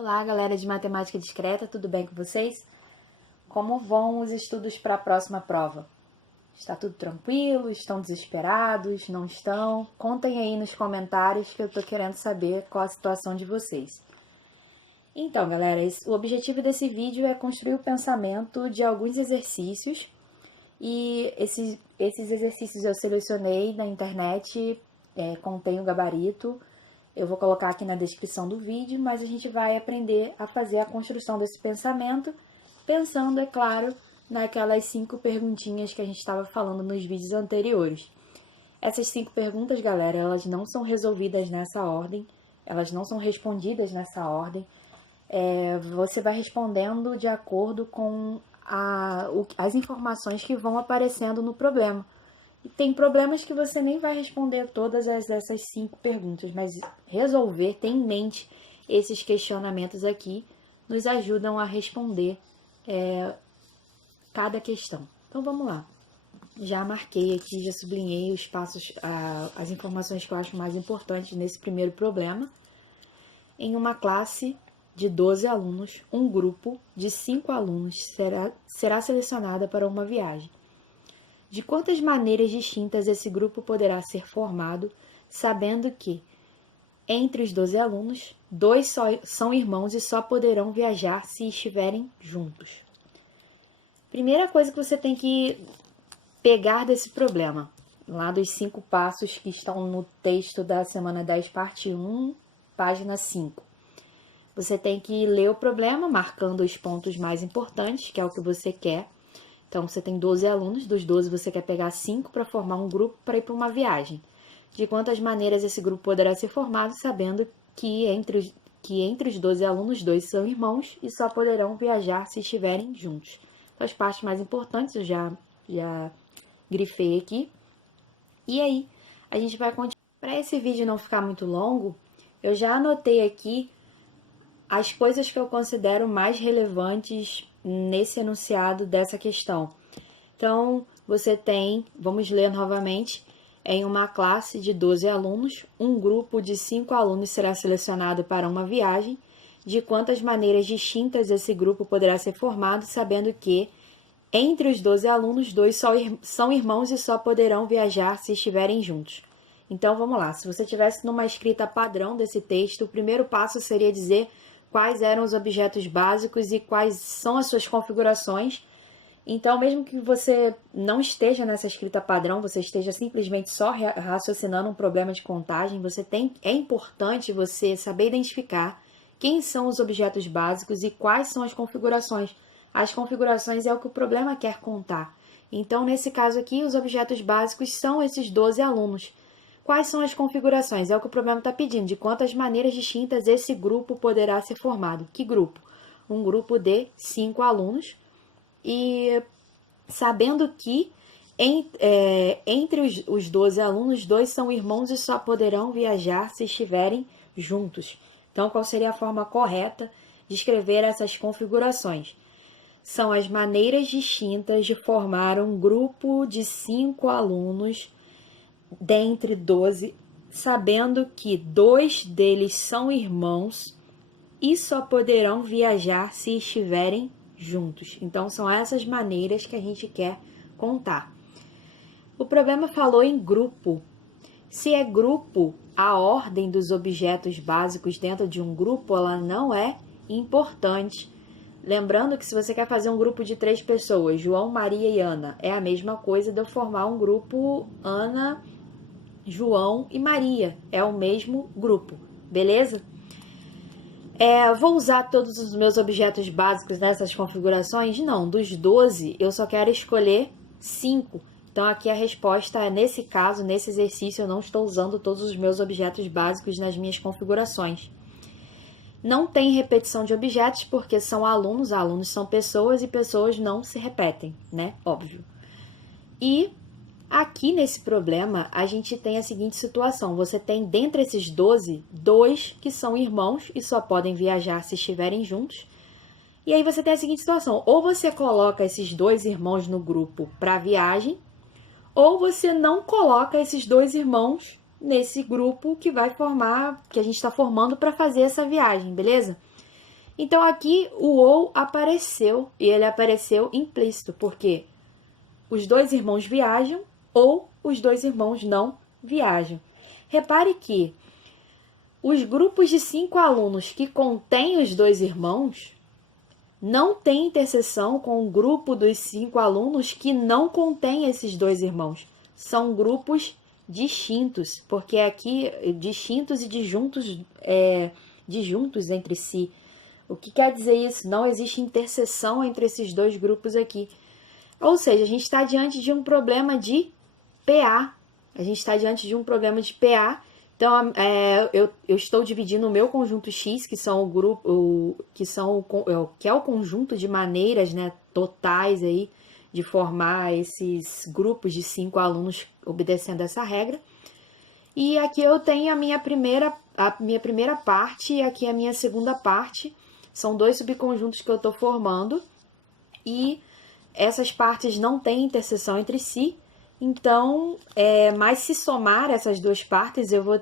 Olá, galera de Matemática Discreta, tudo bem com vocês? Como vão os estudos para a próxima prova? Está tudo tranquilo? Estão desesperados? Não estão? Contem aí nos comentários que eu tô querendo saber qual a situação de vocês. Então, galera, o objetivo desse vídeo é construir o pensamento de alguns exercícios e esses exercícios eu selecionei na internet, contém o gabarito. Eu vou colocar aqui na descrição do vídeo, mas a gente vai aprender a fazer a construção desse pensamento, pensando, é claro, naquelas 5 perguntinhas que a gente estava falando nos vídeos anteriores. Essas 5 perguntas, galera, elas não são resolvidas nessa ordem, elas não são respondidas nessa ordem. Você vai respondendo de acordo com as informações que vão aparecendo no problema. E tem problemas que você nem vai responder todas essas 5 perguntas, mas resolver, ter em mente esses questionamentos aqui, nos ajudam a responder cada questão. Então vamos lá. Já marquei aqui, já sublinhei os passos, as informações que eu acho mais importantes nesse primeiro problema. Em uma classe de 12 alunos, um grupo de 5 alunos será selecionado para uma viagem. De quantas maneiras distintas esse grupo poderá ser formado, sabendo que, entre os 12 alunos, 2 são irmãos e só poderão viajar se estiverem juntos? Primeira coisa que você tem que pegar desse problema, lá dos 5 passos que estão no texto da semana 10, parte 1, página 5. Você tem que ler o problema, marcando os pontos mais importantes, que é o que você quer. Então, você tem 12 alunos, dos 12 você quer pegar 5 para formar um grupo para ir para uma viagem. De quantas maneiras esse grupo poderá ser formado, sabendo que entre os 12 alunos, 2 são irmãos e só poderão viajar se estiverem juntos. Então, as partes mais importantes eu já grifei aqui. E aí, a gente vai continuar. Para esse vídeo não ficar muito longo, eu já anotei aqui as coisas que eu considero mais relevantes nesse enunciado dessa questão. Então, você tem, vamos ler novamente, em uma classe de 12 alunos, um grupo de 5 alunos será selecionado para uma viagem. De quantas maneiras distintas esse grupo poderá ser formado, sabendo que, entre os 12 alunos, 2 são irmãos e só poderão viajar se estiverem juntos. Então, vamos lá. Se você tivesse numa escrita padrão desse texto, o primeiro passo seria dizer quais eram os objetos básicos e quais são as suas configurações. Então, mesmo que você não esteja nessa escrita padrão, você esteja simplesmente só raciocinando um problema de contagem, é importante você saber identificar quem são os objetos básicos e quais são as configurações. As configurações é o que o problema quer contar. Então, nesse caso aqui, os objetos básicos são esses 12 alunos. Quais são as configurações? É o que o problema está pedindo. De quantas maneiras distintas esse grupo poderá ser formado? Que grupo? Um grupo de 5 alunos. E sabendo que entre os 12 alunos, 2 são irmãos e só poderão viajar se estiverem juntos. Então, qual seria a forma correta de escrever essas configurações? São as maneiras distintas de formar um grupo de 5 alunos dentre 12, sabendo que 2 deles são irmãos e só poderão viajar se estiverem juntos. Então, são essas maneiras que a gente quer contar. O problema falou em grupo. Se é grupo, a ordem dos objetos básicos dentro de um grupo, ela não é importante. Lembrando que se você quer fazer um grupo de 3 pessoas, João, Maria e Ana, é a mesma coisa de eu formar um grupo Ana, João e Maria. É o mesmo grupo, beleza? Vou usar todos os meus objetos básicos nessas configurações? Não, dos 12 eu só quero escolher 5. Então aqui a resposta é, nesse caso, nesse exercício, eu não estou usando todos os meus objetos básicos nas minhas configurações. Não tem repetição de objetos porque são alunos são pessoas e pessoas não se repetem, né? Óbvio. E aqui nesse problema, a gente tem a seguinte situação. Você tem, dentre esses 12, 2 que são irmãos e só podem viajar se estiverem juntos. E aí você tem a seguinte situação. Ou você coloca esses 2 irmãos no grupo para viagem, ou você não coloca esses 2 irmãos nesse grupo que vai formar, que a gente está formando para fazer essa viagem, beleza? Então aqui o ou apareceu, e ele apareceu implícito, porque os dois irmãos viajam ou os dois irmãos não viajam. Repare que os grupos de 5 alunos que contêm os dois irmãos não tem interseção com o grupo dos 5 alunos que não contém esses dois irmãos. São grupos distintos, porque aqui distintos e disjuntos entre si. O que quer dizer isso? Não existe interseção entre esses dois grupos aqui. Ou seja, a gente está diante de um problema de PA. A gente está diante de um problema de PA. Então, eu estou dividindo o meu conjunto X, que são que é o conjunto de maneiras, né, totais aí, de formar esses grupos de 5 alunos obedecendo essa regra. E aqui eu tenho a minha primeira parte e aqui a minha segunda parte. São dois subconjuntos que eu estou formando. E essas partes não têm interseção entre si. Então, mas se somar essas duas partes, eu vou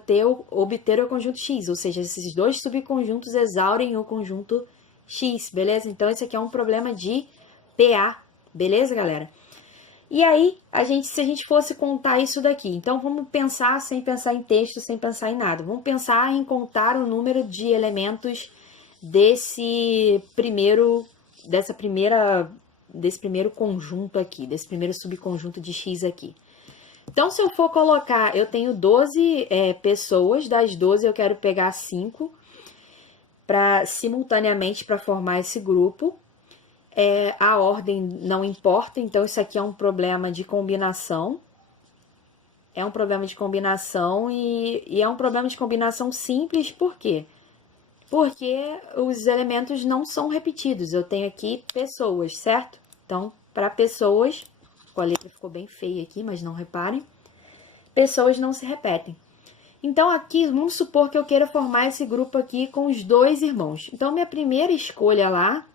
obter o conjunto X, ou seja, esses dois subconjuntos exaurem o conjunto X, beleza? Então, esse aqui é um problema de PA, beleza, galera? E aí, se a gente fosse contar isso daqui, então vamos pensar sem pensar em texto, sem pensar em nada. Vamos pensar em contar o número de elementos desse primeiro conjunto aqui, desse primeiro subconjunto de X aqui. Então, se eu for colocar, eu tenho 12 pessoas, das 12 eu quero pegar 5 simultaneamente para formar esse grupo. A ordem não importa, então isso aqui é um problema de combinação. É um problema de combinação e é um problema de combinação simples, por quê? Porque os elementos não são repetidos. Eu tenho aqui pessoas, certo? Então, para pessoas, a letra ficou bem feia aqui, mas não reparem. Pessoas não se repetem. Então, aqui, vamos supor que eu queira formar esse grupo aqui com os dois irmãos. Então, minha primeira escolha lá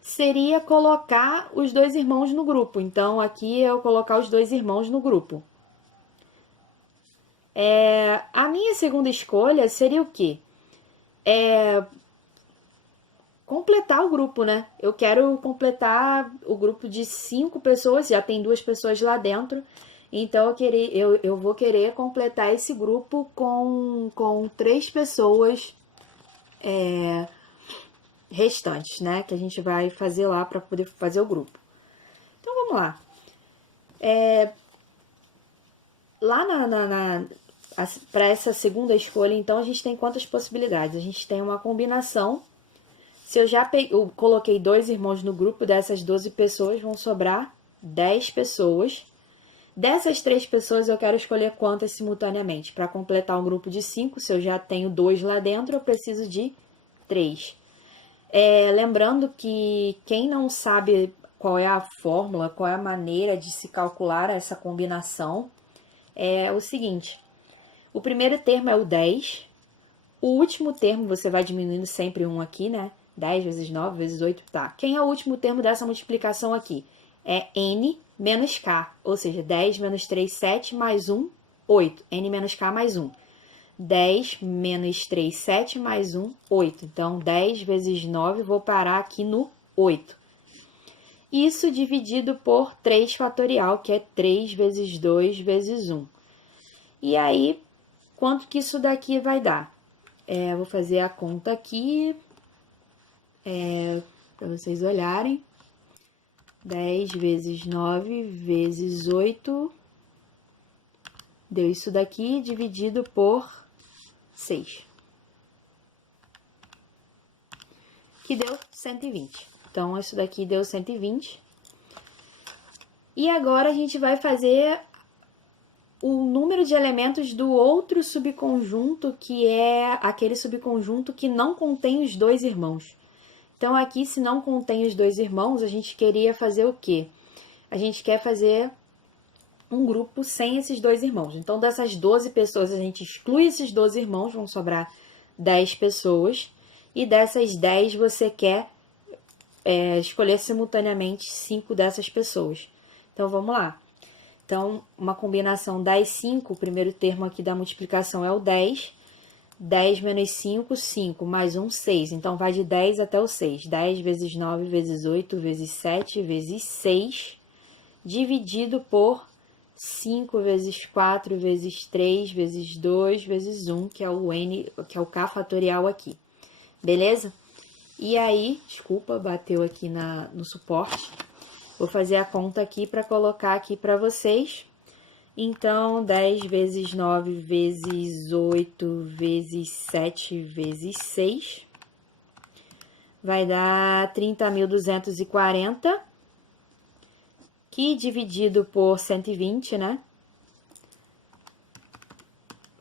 seria colocar os dois irmãos no grupo. Então, aqui eu colocar os dois irmãos no grupo. A minha segunda escolha seria o quê? Completar o grupo, né? Eu quero completar o grupo de 5 pessoas, já tem 2 pessoas lá dentro, então eu vou querer completar esse grupo com 3 pessoas restantes, né? Que a gente vai fazer lá para poder fazer o grupo. Então, vamos lá. Lá para essa segunda escolha, então, a gente tem quantas possibilidades? A gente tem uma combinação. Se eu coloquei 2 irmãos no grupo, dessas 12 pessoas vão sobrar 10 pessoas. Dessas 3 pessoas, eu quero escolher quantas simultaneamente. Para completar um grupo de 5, se eu já tenho 2 lá dentro, eu preciso de 3. Lembrando que quem não sabe qual é a fórmula, qual é a maneira de se calcular essa combinação, é o seguinte. O primeiro termo é o 10. O último termo, você vai diminuindo sempre um aqui, né? 10 vezes 9 vezes 8, tá. Quem é o último termo dessa multiplicação aqui? É n menos k, ou seja, 10 menos 3, 7, mais 1, 8. N menos k mais 1. 10 menos 3, 7, mais 1, 8. Então, 10 vezes 9, vou parar aqui no 8. Isso dividido por 3 fatorial, que é 3 vezes 2 vezes 1. E aí, quanto que isso daqui vai dar? Vou fazer a conta aqui, para vocês olharem. 10 vezes 9 vezes 8, deu isso daqui, dividido por 6, que deu 120. Então, isso daqui deu 120. E agora a gente vai fazer o número de elementos do outro subconjunto, que é aquele subconjunto que não contém os dois irmãos. Então, aqui, se não contém os dois irmãos, a gente queria fazer o quê? A gente quer fazer um grupo sem esses dois irmãos. Então, dessas 12 pessoas, a gente exclui esses 12 irmãos, vão sobrar 10 pessoas. E dessas 10, você quer escolher simultaneamente 5 dessas pessoas. Então, vamos lá. Então, uma combinação 10, 5, o primeiro termo aqui da multiplicação é o 10. 10 menos 5, 5, mais 1, 6. Então, vai de 10 até o 6. 10 vezes 9 vezes 8 vezes 7 vezes 6, dividido por 5 vezes 4 vezes 3 vezes 2 vezes 1, que é o n, que é o k fatorial aqui. Beleza? E aí, desculpa, bateu aqui no suporte. Vou fazer a conta aqui para colocar aqui para vocês. Então, 10 vezes 9 vezes 8 vezes 7 vezes 6 vai dar 30.240, que dividido por 120, né?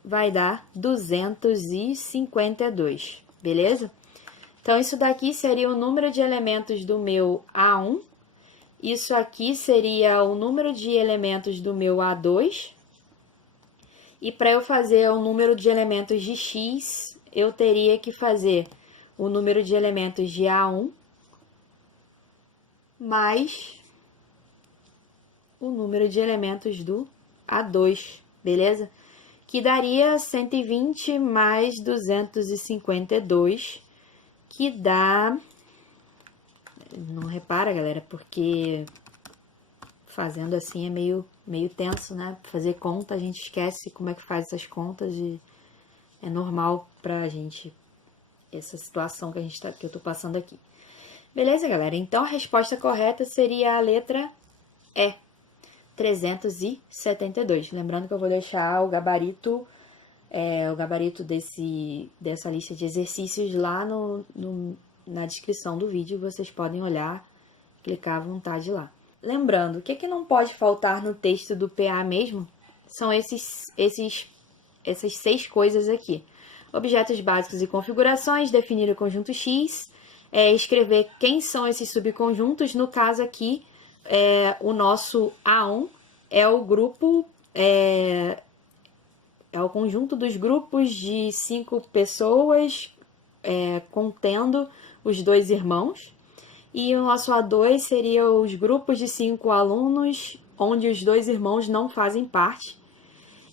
Vai dar 252, beleza? Então, isso daqui seria o número de elementos do meu A1. Isso aqui seria o número de elementos do meu A2. E para eu fazer o número de elementos de X, eu teria que fazer o número de elementos de A1 mais o número de elementos do A2, beleza? Que daria 120 mais 252, que dá... Não repara, galera, porque fazendo assim é meio tenso, né? Fazer conta, a gente esquece como é que faz essas contas e é normal pra gente essa situação que eu tô passando aqui. Beleza, galera? Então, a resposta correta seria a letra E, 372. Lembrando que eu vou deixar o gabarito dessa lista de exercícios lá na descrição do vídeo. Vocês podem olhar, clicar à vontade lá. Lembrando, o que não pode faltar no texto do PA mesmo são essas 6 coisas aqui. Objetos básicos e configurações, definir o conjunto X, escrever quem são esses subconjuntos. No caso aqui, o nosso A1 é o grupo, é o conjunto dos grupos de 5 pessoas, contendo os 2 irmãos. E o nosso A2 seria os grupos de 5 alunos, onde os 2 irmãos não fazem parte.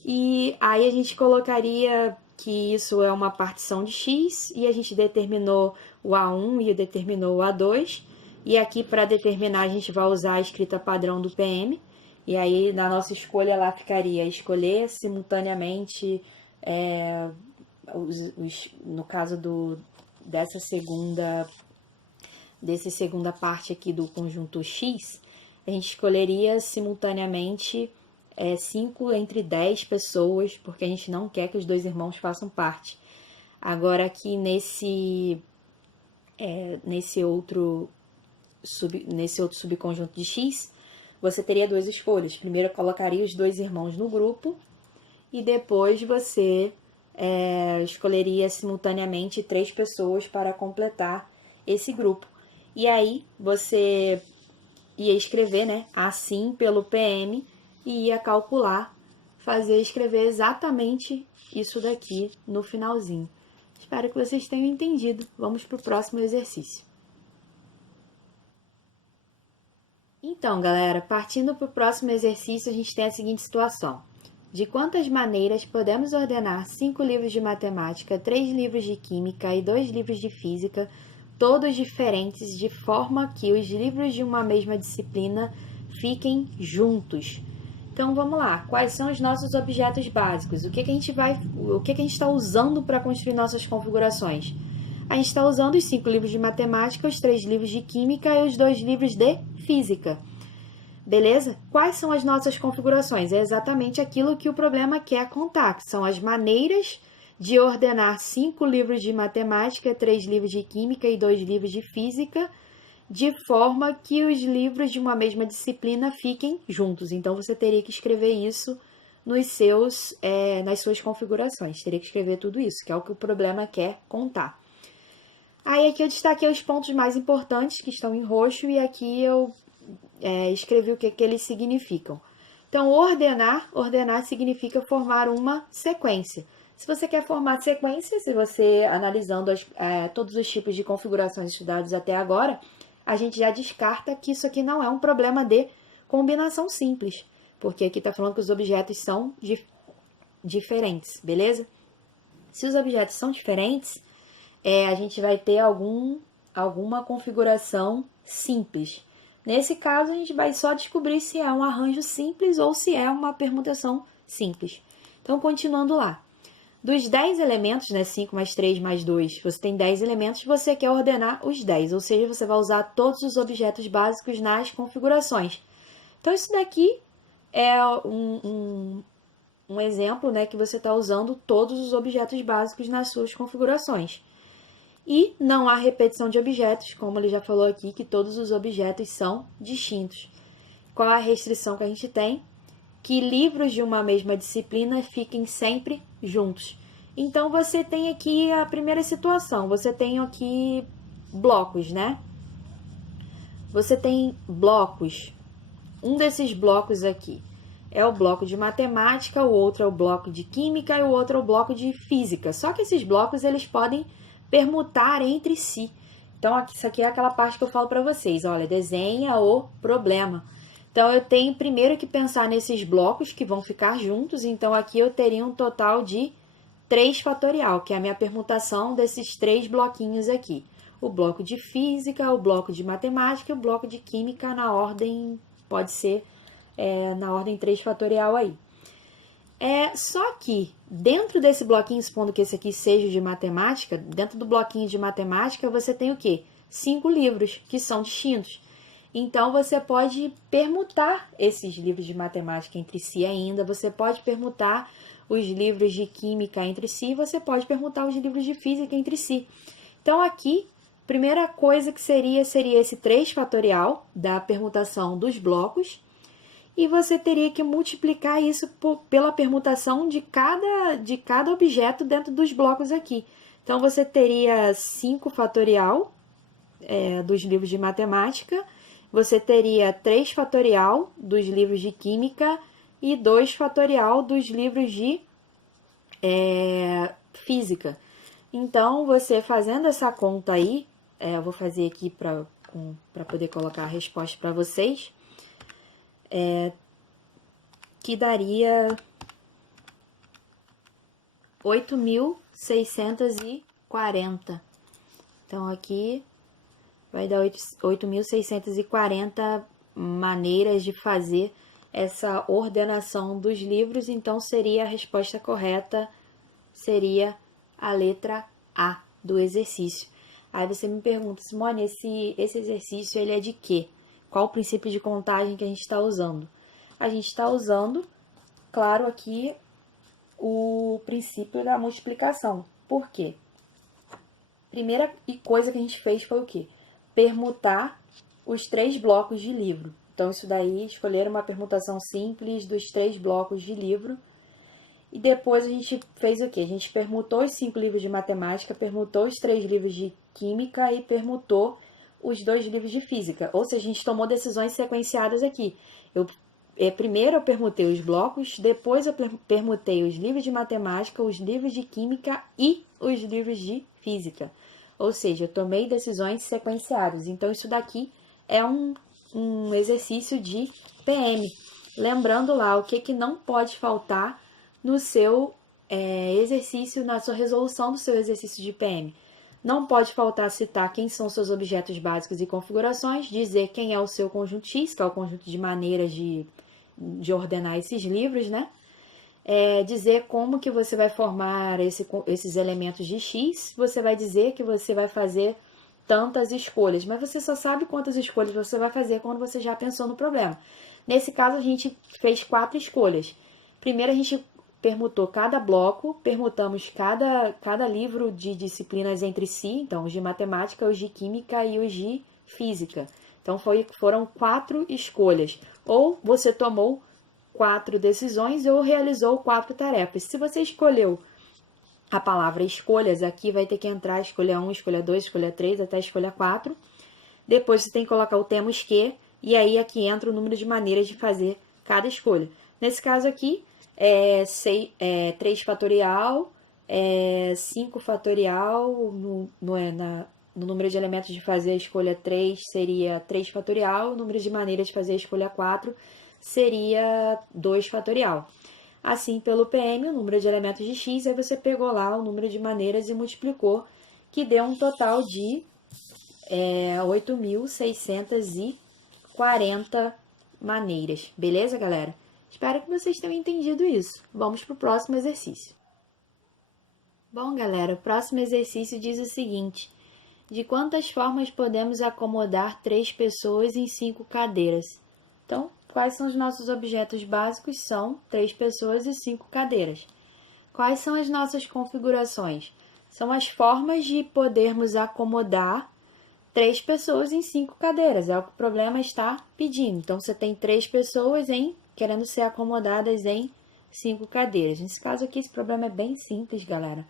E aí a gente colocaria que isso é uma partição de X, e a gente determinou o A1 e determinou o A2. E aqui, para determinar, a gente vai usar a escrita padrão do PM. E aí, na nossa escolha, lá ficaria escolher simultaneamente, no caso dessa segunda parte aqui do conjunto X, a gente escolheria simultaneamente 5 entre 10 pessoas, porque a gente não quer que os 2 irmãos façam parte. Agora, aqui nesse outro subconjunto de X, você teria 2 escolhas. Primeiro, eu colocaria os 2 irmãos no grupo, e depois você escolheria simultaneamente 3 pessoas para completar esse grupo. E aí, você ia escrever, né, assim pelo PM, e ia calcular, escrever exatamente isso daqui no finalzinho. Espero que vocês tenham entendido. Vamos para o próximo exercício. Então, galera, partindo para o próximo exercício, a gente tem a seguinte situação. De quantas maneiras podemos ordenar 5 livros de matemática, 3 livros de química e 2 livros de física, todos diferentes, de forma que os livros de uma mesma disciplina fiquem juntos? Então, vamos lá. Quais são os nossos objetos básicos? O que a gente está usando para construir nossas configurações? A gente está usando os 5 livros de matemática, os 3 livros de química e os 2 livros de física. Beleza? Quais são as nossas configurações? É exatamente aquilo que o problema quer contar, que são as maneiras de ordenar 5 livros de matemática, 3 livros de química e 2 livros de física, de forma que os livros de uma mesma disciplina fiquem juntos. Então, você teria que escrever isso nas suas configurações. Teria que escrever tudo isso, que é o que o problema quer contar. Aí, aqui eu destaquei os pontos mais importantes, que estão em roxo, e aqui eu escrevi o que eles significam. Então, ordenar significa formar uma sequência. Se você quer formar sequência, se você analisando todos os tipos de configurações estudados até agora, a gente já descarta que isso aqui não é um problema de combinação simples, porque aqui está falando que os objetos são diferentes, beleza? Se os objetos são diferentes, a gente vai ter alguma configuração simples. Nesse caso, a gente vai só descobrir se é um arranjo simples ou se é uma permutação simples. Então, continuando lá. Dos 10 elementos, né, 5 mais 3 mais 2, você tem 10 elementos, você quer ordenar os 10, ou seja, você vai usar todos os objetos básicos nas configurações. Então, isso daqui é um exemplo, né, que você está usando todos os objetos básicos nas suas configurações. E não há repetição de objetos, como ele já falou aqui, que todos os objetos são distintos. Qual a restrição que a gente tem? Que livros de uma mesma disciplina fiquem sempre juntos. Então, você tem aqui a primeira situação. Você tem aqui blocos, né? Você tem blocos. Um desses blocos aqui é o bloco de matemática, o outro é o bloco de química e o outro é o bloco de física. Só que esses blocos, eles podem permutar entre si. Então, isso aqui é aquela parte que eu falo para vocês. Olha, desenha o problema. Então, eu tenho primeiro que pensar nesses blocos que vão ficar juntos. Então, aqui eu teria um total de 3 fatorial, que é a minha permutação desses 3 bloquinhos aqui. O bloco de física, o bloco de matemática e o bloco de química na ordem, pode ser na ordem 3 fatorial aí. Só que dentro desse bloquinho, supondo que esse aqui seja de matemática, dentro do bloquinho de matemática você tem o quê? 5 livros que são distintos. Então, você pode permutar esses livros de matemática entre si ainda, você pode permutar os livros de química entre si, você pode permutar os livros de física entre si. Então, aqui, primeira coisa que seria esse 3 fatorial da permutação dos blocos, e você teria que multiplicar isso pela permutação de cada objeto dentro dos blocos aqui. Então, você teria 5 fatorial dos livros de matemática, você teria 3 fatorial dos livros de química e 2 fatorial dos livros de física. Então, você fazendo essa conta aí, eu vou fazer aqui para poder colocar a resposta para vocês, que daria 8.640. Então, aqui vai dar 8.640 maneiras de fazer essa ordenação dos livros. Então, seria a resposta correta, seria a letra A do exercício. Aí você me pergunta, Simone, esse exercício ele é de quê? Qual o princípio de contagem que a gente está usando? A gente está usando, claro, aqui o princípio da multiplicação. Por quê? Primeira coisa que a gente fez foi o quê? Permutar os 3 blocos de livro. Então, isso daí, escolher uma permutação simples dos 3 blocos de livro. E depois a gente fez o quê? A gente permutou os 5 livros de matemática, permutou os 3 livros de química e permutou os 2 livros de física. Ou seja, a gente tomou decisões sequenciadas aqui. Primeiro eu permutei os blocos, depois eu permutei os livros de matemática, os livros de química e os livros de física. Ou seja, eu tomei decisões sequenciadas. Então, isso daqui é um exercício de PM. Lembrando lá o que não pode faltar no seu exercício, na sua resolução do seu exercício de PM. Não pode faltar citar quem são seus objetos básicos e configurações, dizer quem é o seu conjunto X, que é o conjunto de maneiras de ordenar esses livros, né? Dizer como que você vai formar esses elementos de X, você vai dizer que você vai fazer tantas escolhas, mas você só sabe quantas escolhas você vai fazer quando você já pensou no problema. Nesse caso, a gente fez 4 escolhas. Primeiro, a gente permutou cada bloco, permutamos cada livro de disciplinas entre si, então os de matemática, os de química e os de física. Então, foram 4 escolhas. Ou você tomou 4 decisões ou realizou 4 tarefas. Se você escolheu a palavra escolhas, aqui vai ter que entrar escolha 1, escolha 2, escolha 3, até escolha 4. Depois você tem que colocar o temos que, e aí aqui entra o número de maneiras de fazer cada escolha. Nesse caso aqui, 3 fatorial, 5 fatorial, no número de elementos de fazer a escolha 3 seria 3 fatorial, o número de maneiras de fazer a escolha 4 seria 2 fatorial. assim pelo PM, o número de elementos de x, aí você pegou lá o número de maneiras e multiplicou, que deu um total de 8.640 maneiras. Beleza, galera? Espero que vocês tenham entendido isso. Vamos para o próximo exercício. Bom, galera, o próximo exercício diz o seguinte: de quantas formas podemos acomodar 3 pessoas em 5 cadeiras? Então, quais são os nossos objetos básicos? São 3 pessoas e 5 cadeiras. Quais são as nossas configurações? São as formas de podermos acomodar 3 pessoas em 5 cadeiras. É o que o problema está pedindo. Então, você tem 3 pessoas querendo ser acomodadas em 5 cadeiras. Nesse caso aqui, esse problema é bem simples, galera.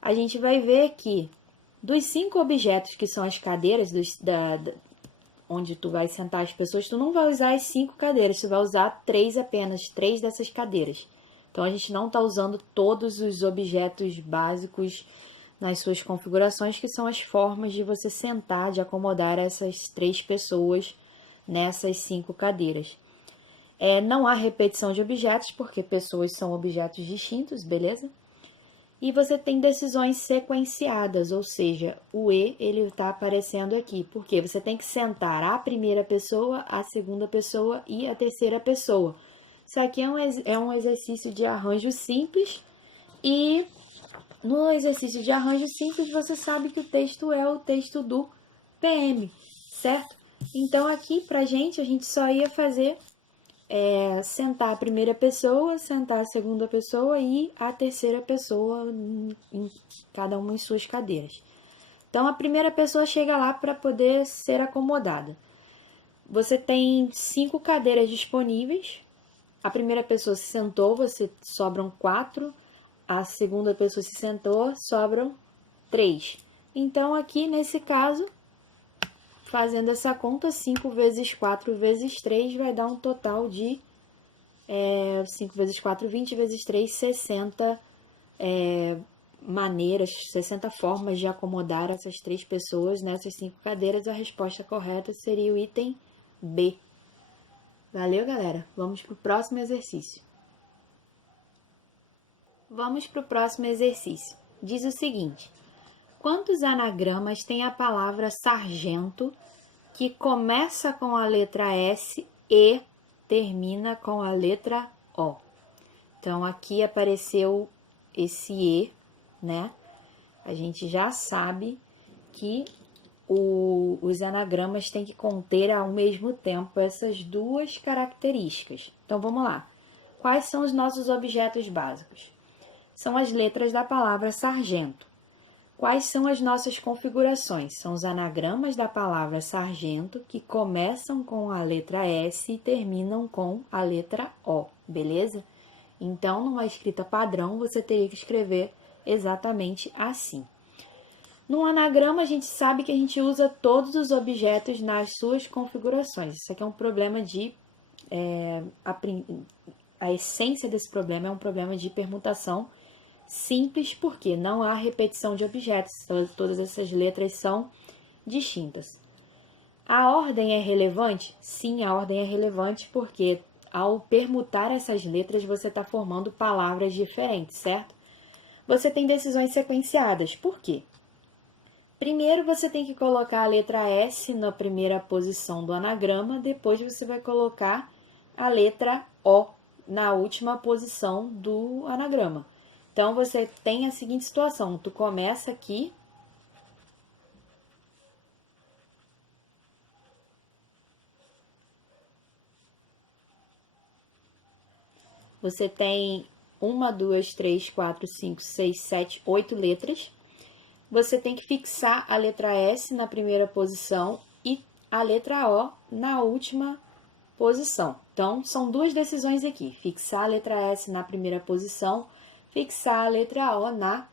A gente vai ver que dos 5 objetos que são as cadeiras, onde tu vai sentar as pessoas, tu não vai usar as 5 cadeiras, tu vai usar 3 apenas, 3 dessas cadeiras. Então, a gente não está usando todos os objetos básicos nas suas configurações, que são as formas de você sentar, de acomodar essas 3 pessoas nessas 5 cadeiras. Não há repetição de objetos, porque pessoas são objetos distintos, beleza? E você tem decisões sequenciadas, ou seja, o E ele está aparecendo aqui, porque você tem que sentar a primeira pessoa, a segunda pessoa e a terceira pessoa. Isso aqui é um exercício de arranjo simples, e no exercício de arranjo simples você sabe que o texto é o texto do PM, certo? Então aqui a gente só ia fazer sentar a primeira pessoa, sentar a segunda pessoa e a terceira pessoa, cada uma em suas cadeiras. Então, a primeira pessoa chega lá para poder ser acomodada. Você tem 5 cadeiras disponíveis. A primeira pessoa se sentou, sobram 4. A segunda pessoa se sentou, sobram 3. Então, aqui nesse caso, fazendo essa conta, 5 vezes 4 vezes 3 vai dar um total de 5 vezes 4, 20 vezes 3, 60 maneiras, 60 formas de acomodar essas 3 pessoas nessas 5 cadeiras. A resposta correta seria o item B. Valeu, galera? Vamos para o próximo exercício. Vamos para o próximo exercício. Diz o seguinte: quantos anagramas tem a palavra sargento que começa com a letra S e termina com a letra O? Então, aqui apareceu esse E, né? A gente já sabe que os anagramas têm que conter ao mesmo tempo essas duas características. Então, vamos lá. Quais são os nossos objetos básicos? São as letras da palavra sargento. Quais são as nossas configurações? São os anagramas da palavra sargento que começam com a letra S e terminam com a letra O, beleza? Então, numa escrita padrão, você teria que escrever exatamente assim. No anagrama, a gente sabe que a gente usa todos os objetos nas suas configurações. Isso aqui é um problema a essência desse problema é um problema de permutação simples, porque não há repetição de objetos, todas essas letras são distintas. A ordem é relevante? Sim, a ordem é relevante porque ao permutar essas letras você está formando palavras diferentes, certo? Você tem decisões sequenciadas. Por quê? Primeiro você tem que colocar a letra S na primeira posição do anagrama, depois você vai colocar a letra O na última posição do anagrama. Então, você tem a seguinte situação: tu começa aqui, você tem 1, 2, 3, 4, 5, 6, 7, 8 letras. Você tem que fixar a letra S na primeira posição e a letra O na última posição. Então, são duas decisões aqui: fixar a letra S na primeira posição, fixar a letra O na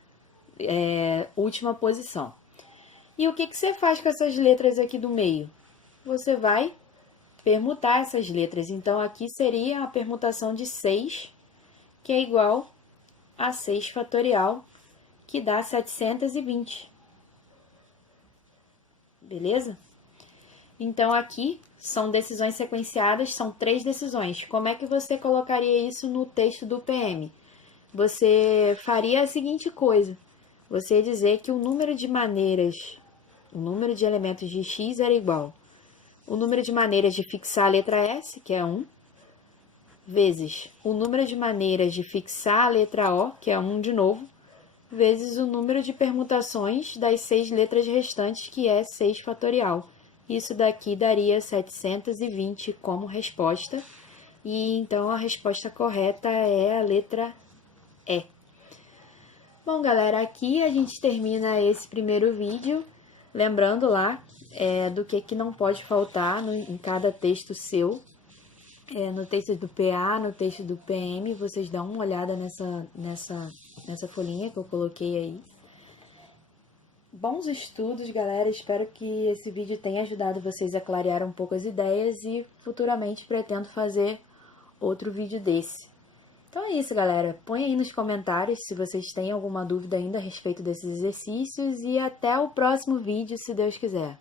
última posição. E o que você faz com essas letras aqui do meio? Você vai permutar essas letras. Então, aqui seria a permutação de 6, que é igual a 6 fatorial, que dá 720. Beleza? Então, aqui são decisões sequenciadas, são 3 decisões. Como é que você colocaria isso no texto do PM? Você faria a seguinte coisa. Você ia dizer que o número de maneiras, o número de elementos de x era igual. O número de maneiras de fixar a letra S, que é 1, vezes o número de maneiras de fixar a letra O, que é 1 de novo, vezes o número de permutações das 6 letras restantes, que é 6 fatorial. Isso daqui daria 720 como resposta. E então a resposta correta é a letra E. Bom, galera, aqui a gente termina esse primeiro vídeo. Lembrando lá do que não pode faltar em cada texto seu. No texto do PA, no texto do PM, vocês dão uma olhada nessa folhinha que eu coloquei aí. Bons estudos, galera. Espero que esse vídeo tenha ajudado vocês a clarear um pouco as ideias e futuramente pretendo fazer outro vídeo desse. Então é isso, galera. Põe aí nos comentários se vocês têm alguma dúvida ainda a respeito desses exercícios e até o próximo vídeo, se Deus quiser.